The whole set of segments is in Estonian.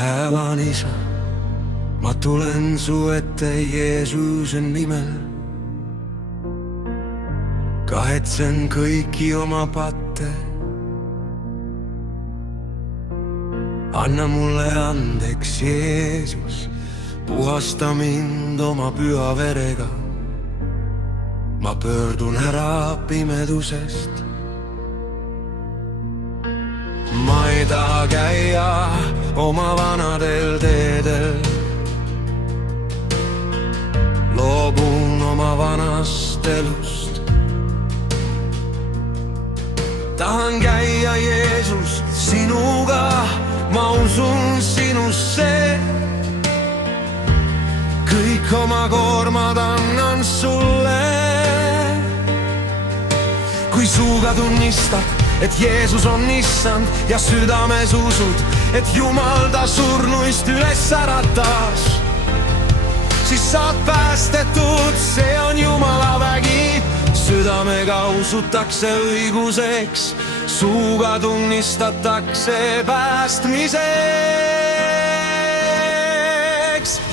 päevan isa, ma tulen su ette Jeesuse nimel. Kahetsen kõiki oma patte. Anna mulle andeks, Jeesus, puhasta mind oma püha verega. Ma pöördun ära pimedusest. Ma ei taha käia oma vanadel teedel. Loobun oma vanast elust. Tahan käia, Jeesus, sinuga, ma usun sinusse. Kõik oma koormad annan sulle. Kui suuga tunnistad, et Jeesus on issand ja südames usud, et Jumal ta surnuist üles äratas, siis saad päästetud, see on Jumala vägi. Südamega usutakse õiguseks, suuga tunnistatakse päästmiseks.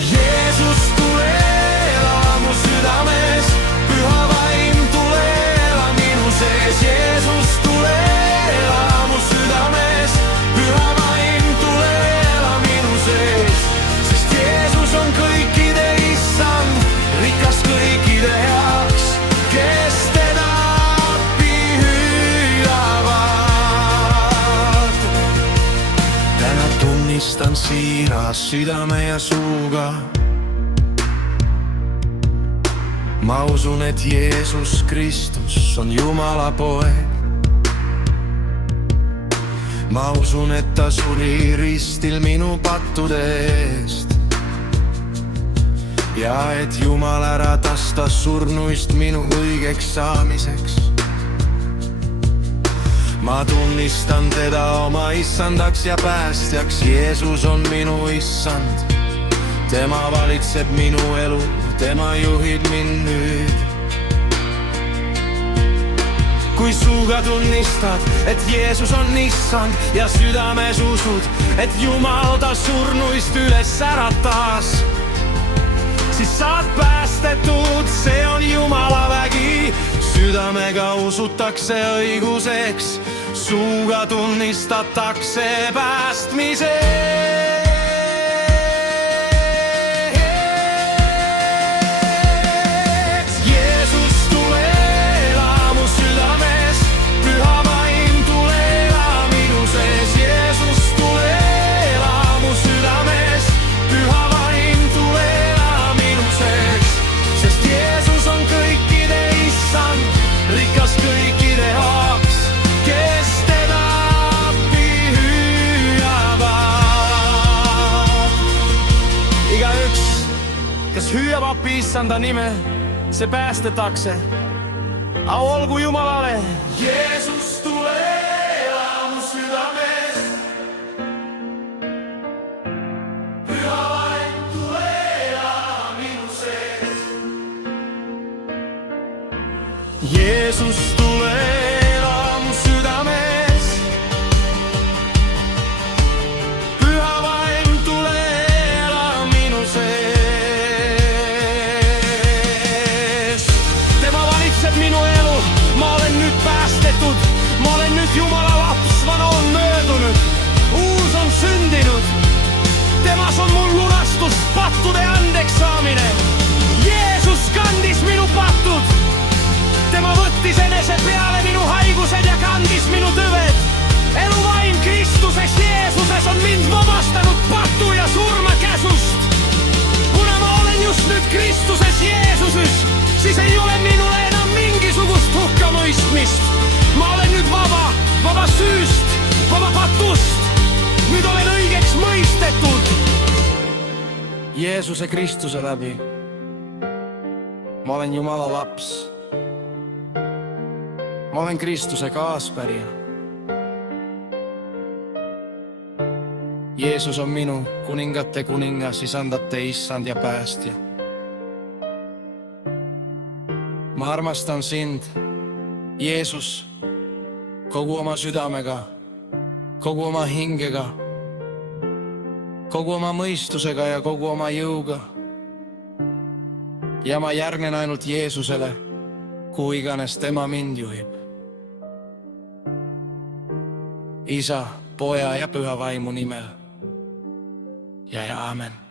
Jeesus, tule ela mu südames, püha vaim, tule ela minu sees. Jeesus, tule ela mu südames, püha vaim, tule ela minu sees. Sest Jeesus on kõikide issand, rikas kõikide heaks, kes teda appi hüüavad. Täna tunnistan siiras südame ja suuga. Ma usun, et Jeesus Kristus on Jumala poeg. Ma usun, et ta suri ristil minu pattude eest ja et Jumal äratas ta surnuist minu õigeks saamiseks. Ma tunnistan teda oma issandaks ja päästjaks. Jeesus on minu issand, tema valitseb minu elu, tema juhib mind nüüd. Kui suuga tunnistad, et Jeesus on issand ja südames usud, et Jumal ta surnuist üles äratas, siis saad päästetud, see on Jumala vägi. Südamega usutakse õiguseks, suuga tunnistatakse päästmiseks. Kes hüüab appi issanda nime, see päästetakse. Au olgu Jumalale. Jeesus, tule ela mu südames, püha vaim, tule ela minu sees. Jeesus, tule ela mu südames, püha vaim, tule ela minu sees. Minu elu, ma olen nüüd päästetud, ma olen nüüd Jumala laps, vana on möödunud, uus on sündinud. Temas on mul lunastus, pattude andeks saamine. Jeesus kandis minu patud, tema võttis enese peale minu haigused ja kandis minu tüved. Eluvaim Kristuses Jeesuses on mind vabastanud patu ja surma käsust. Kuna ma olen just nüüd Kristuses Jeesuses, siis ei ole minule enam mingisugust hukkamõistmist. Ma olen nüüd vaba, vaba süüst, vaba patust. Nüüd olen õigeks mõistetud Jeesuse Kristuse läbi. Ma olen Jumala laps. Ma olen Kristuse kaaspärija. Jeesus on minu kuningate kuningas, isandate issand ja päästja. Ma armastan sind, Jeesus, kogu oma südamega, kogu oma hingega. kogu oma mõistusega ja kogu oma jõuga. Ja ma järgnen ainult Jeesusele, kuhu iganes tema mind juhib. Isa, Poja ja Püha Vaimu nimel. Ja aamen.